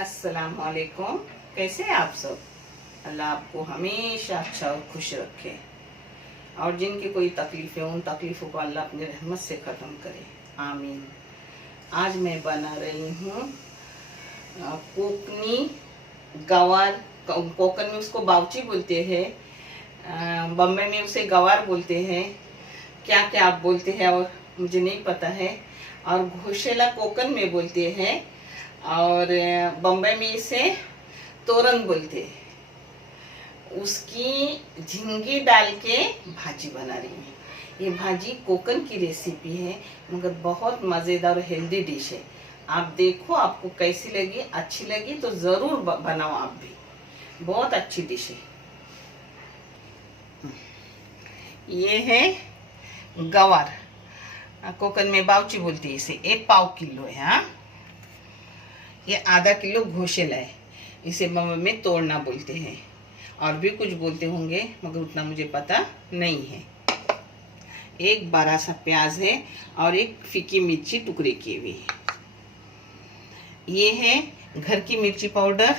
अस्सलाम वालेकुम। कैसे हैं आप सब? अल्लाह आपको हमेशा अच्छा और खुश रखे और जिनकी कोई तकलीफ़ें उन तकलीफ़ों को अल्लाह अपनी रहमत से ख़त्म करे, आमीन। आज मैं बना रही हूँ कोकनी गवार। कोकन में उसको बावची बोलते हैं, बम्बई में उसे गवार बोलते हैं, क्या क्या आप बोलते हैं और मुझे नहीं पता है। और घोशेला कोकन में बोलते हैं और बम्बई में इसे तोरन बोलते हैं। उसकी झिंगी डाल के भाजी बना रही हूँ। ये भाजी कोकन की रेसिपी है मगर बहुत मज़ेदार और हेल्दी डिश है। आप देखो आपको कैसी लगी, अच्छी लगी तो ज़रूर बनाओ आप भी, बहुत अच्छी डिश है। ये है गवार, कोकन में बावची बोलती है इसे। 1 पाव किलो है। हाँ, ये आधा किलो घोशेला है, इसे बम्बई में तोड़ना बोलते हैं और भी कुछ बोलते होंगे मगर उतना मुझे पता नहीं है। एक बड़ा सा प्याज है और एक फीकी मिर्ची टुकड़े किए हुए है। ये है घर की मिर्ची पाउडर,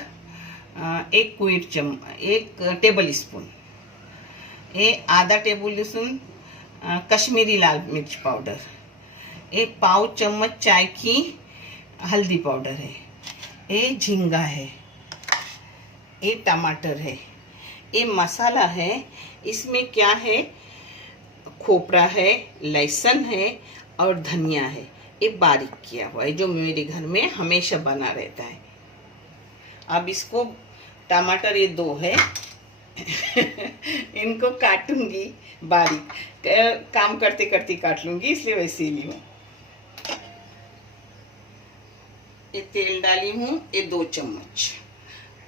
1 टेबल स्पून। ये आधा टेबल स्पून कश्मीरी लाल मिर्च पाउडर। 1 पाव चम्मच चाय की हल्दी पाउडर है। ये झींगा है, ये टमाटर है, ये मसाला है। इसमें क्या है, खोपरा है, लहसुन है और धनिया है। ये बारीक किया हुआ है जो मेरे घर में हमेशा बना रहता है। अब इसको टमाटर ये 2 है इनको काटूंगी बारीक, काम करते करते काट लूंगी इसलिए वैसे ही ली हूँ। ये तेल डाली हूँ, ये 2 चम्मच।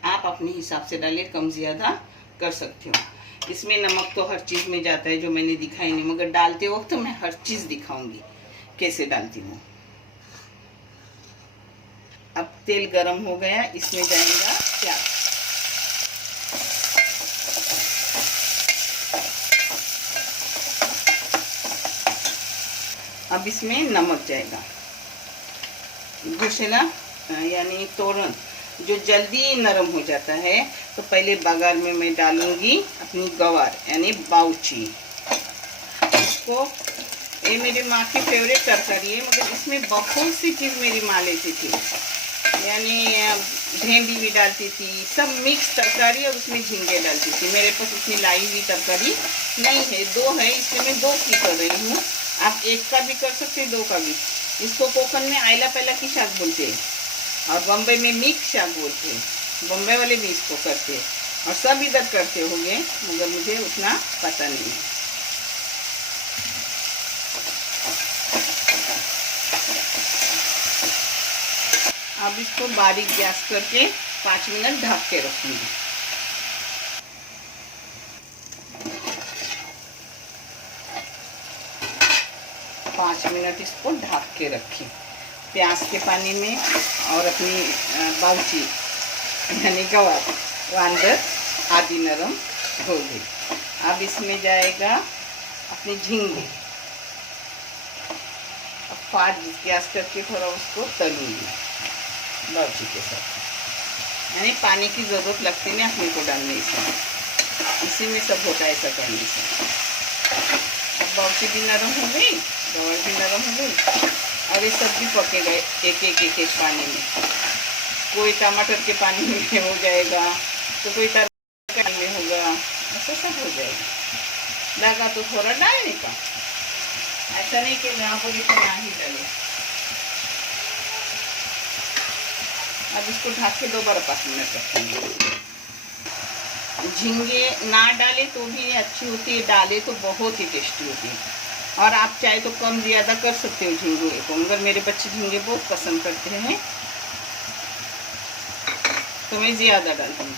आप अपने हिसाब से डालिए, कम ज़्यादा कर सकते हो। इसमें नमक तो हर चीज़ में जाता है जो मैंने दिखाई नहीं, मगर डालते वक्त तो मैं हर चीज़ दिखाऊंगी कैसे डालती हूँ। अब तेल गरम हो गया, इसमें जाएगा प्याज। अब इसमें नमक जाएगा। घोशेला यानी तोरन जो जल्दी नरम हो जाता है तो पहले बघार में मैं डालूंगी अपनी गवार यानी बावची। इसको, ये मेरी माँ की फेवरेट तरकारी है मगर इसमें बहुत सी चीज़ मेरी माँ लेती थी, यानी भेंडी भी डालती थी, सब मिक्स तरकारी और उसमें झींगे डालती थी। मेरे पास उतनी लाई हुई तरकारी नहीं है, 2 है इसलिए मैं 2 की कर रही हूँ। आप 1 का भी कर सकते हैं, 2 का भी। इसको कोकन में आयला पैला की शाक बोलते हैं और बम्बई में मिक्स शाक बोलते हैं। बम्बई वाले भी इसको करते हैं और सब इधर करते होंगे मगर मुझे उतना पता नहीं है। अब इसको बारीक गैस करके 5 मिनट ढक के रखूंगी। पाँच मिनट इसको ढक के रखें प्याज के पानी में और अपनी बावची यानी गवार वो अंदर आधी नरम हो गई। अब इसमें जाएगा अपनी झींगे। अब 5 गैस करके थोड़ा उसको तलूंगी बावची के साथ, यानी पानी की ज़रूरत लगती नहीं अपने को डालने से, इसी में सब होता है ऐसा करने से। अब बावची भी नरम हो गई, गवार भी नरम हो गई और ये सब भी पके गए एक पानी में। कोई टमाटर के पानी में हो जाएगा तो कोई तरकारी में होगा, ऐसा सब हो जाएगा। लगा तो थोड़ा डालने का, ऐसा नहीं कि जहाँ बोली तो ना ही डाले। अब इसको ढक के दोबारा 5 मिनट रखेंगे। झींगे ना डाले तो भी अच्छी होती है, डाले तो बहुत ही टेस्टी होती है। और आप चाहे तो कम ज़्यादा कर सकते हो झींगे को, मगर मेरे बच्चे झींगे बहुत पसंद करते हैं तो मैं ज़्यादा डालती हूँ।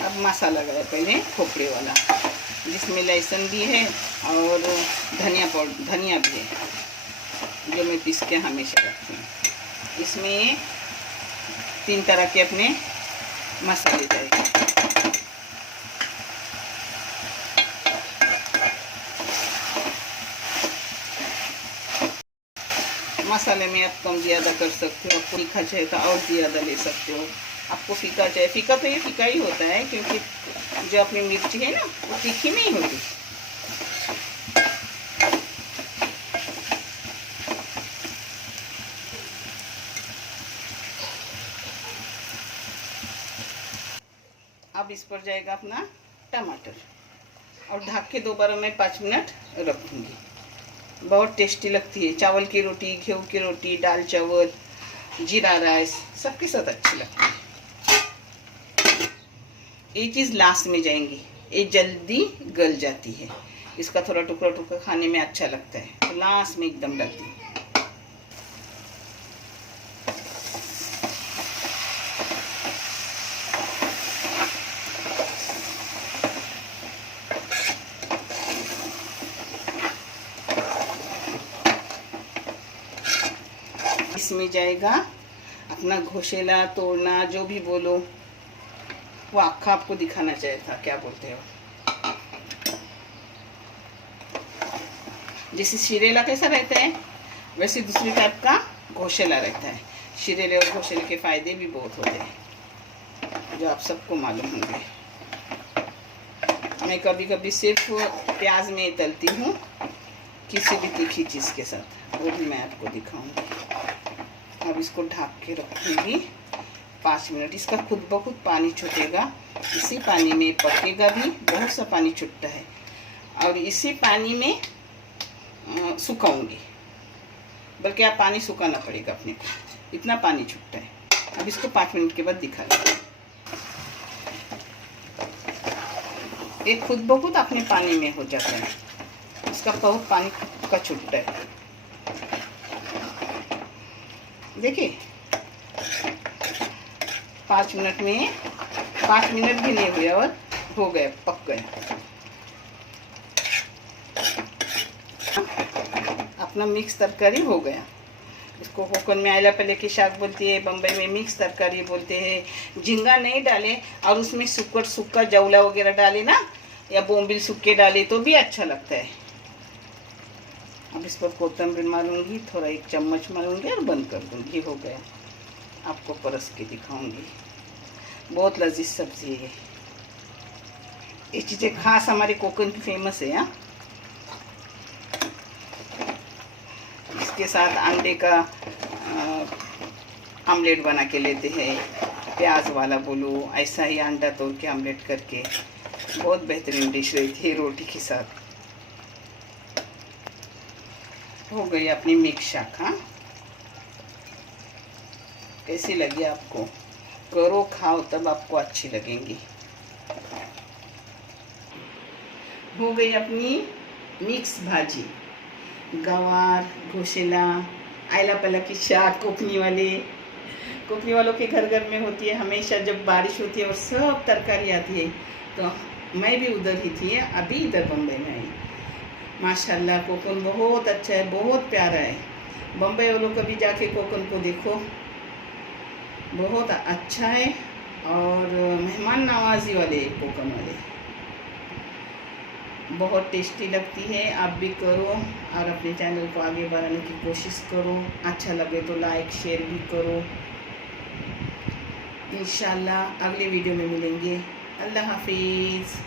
अब मसाला लगाया पहले खोपड़े वाला, जिसमें लहसुन भी है और धनिया भी है जो मैं पीस के हमेशा रखती हूँ। इसमें 3 तरह के अपने मसाले जाएंगे। मसाले में आप कम ज़्यादा कर सकते हो, आपको तीखा चाहिए तो और ज़्यादा ले सकते हो। आपको फीका चाहिए, फीका तो ये फीका ही होता है क्योंकि जो अपनी मिर्ची है ना वो तीखी नहीं होती। अब इस पर जाएगा अपना टमाटर और ढक के दोबारा मैं 5 मिनट रखूँगी। बहुत टेस्टी लगती है, चावल की रोटी, गेहूँ की रोटी, दाल चावल, जीरा राइस सबके साथ अच्छी लगती है। ये चीज़ लास्ट में जाएंगी, ये जल्दी गल जाती है, इसका थोड़ा टुकड़ा टुकड़ा खाने में अच्छा लगता है, तो लास्ट में एकदम डालती हूँ। इसमें जाएगा अपना घोषेला, तोड़ना, जो भी बोलो, वो आखा आपको दिखाना चाहिए था, क्या बोलते हो। जैसे शिरेला कैसा रहता है वैसे दूसरी टाइप का घोषेला रहता है। शिरेले और घोषेले के फायदे भी बहुत होते हैं जो आप सबको मालूम होंगे। मैं कभी कभी सिर्फ प्याज में तलती हूँ किसी भी तीखी चीज़ के साथ, वो भी मैं आपको दिखाऊंगी। अब इसको ढक के रखूँगी 5 मिनट। इसका खुद ब खुद पानी छूटेगा, इसी पानी में पकेगा भी, बहुत सा पानी छूटता है, और इसी पानी में सुखाऊंगी, बल्कि आप पानी सुखाना पड़ेगा अपने को, इतना पानी छूटता है। अब इसको 5 मिनट के बाद दिखा दूँगी। ये खुद ब खुद अपने पानी में हो जाता है, इसका बहुत पानी का छूटता है। देखिए 5 मिनट में, 5 मिनट भी नहीं हुए और हो गया, पक गया। अपना मिक्स तरकारी हो गया। इसको कोकण में आयला पहले की शाक बोलती है, बम्बई में मिक्स तरकारी बोलते हैं। झींगा नहीं डाले और उसमें सूखा जौला वगैरह डाले ना, या बोम्बिल सूखे डाले तो भी अच्छा लगता है। अब इस पर कोतंबीर मारूंगी, थोड़ा 1 चम्मच मारूंगी और बंद कर दूंगी, हो गया। आपको परस के दिखाऊंगी, बहुत लजीज सब्जी है। ये चीज़ें खास हमारे कोकण की फेमस है। यहाँ इसके साथ अंडे का आमलेट बना के लेते हैं, प्याज वाला बोलो, ऐसा ही अंडा तोड़ के आमलेट करके, बहुत बेहतरीन डिश रहती है रोटी के साथ। हो गई अपनी मिक्स शाक। हाँ, कैसी लगी आपको? करो, खाओ, तब आपको अच्छी लगेंगी। हो गई अपनी मिक्स भाजी, गवार, घोषेला, आयला पला की शाक, कोकनी वालों के घर घर में होती है हमेशा। जब बारिश होती है और सब तरकारी आती है, तो मैं भी उधर ही थी, अभी इधर बम्बई में आई। माशाल्लाह कोकण बहुत अच्छा है, बहुत प्यारा है। बम्बई वालों कभी जाके कोकण को देखो, बहुत अच्छा है और मेहमान नवाजी वाले कोकण वाले, बहुत टेस्टी लगती है। आप भी करो और अपने चैनल को आगे बढ़ाने की कोशिश करो। अच्छा लगे तो लाइक शेयर भी करो। इंशाल्लाह अगले वीडियो में मिलेंगे। अल्लाह हाफिज़।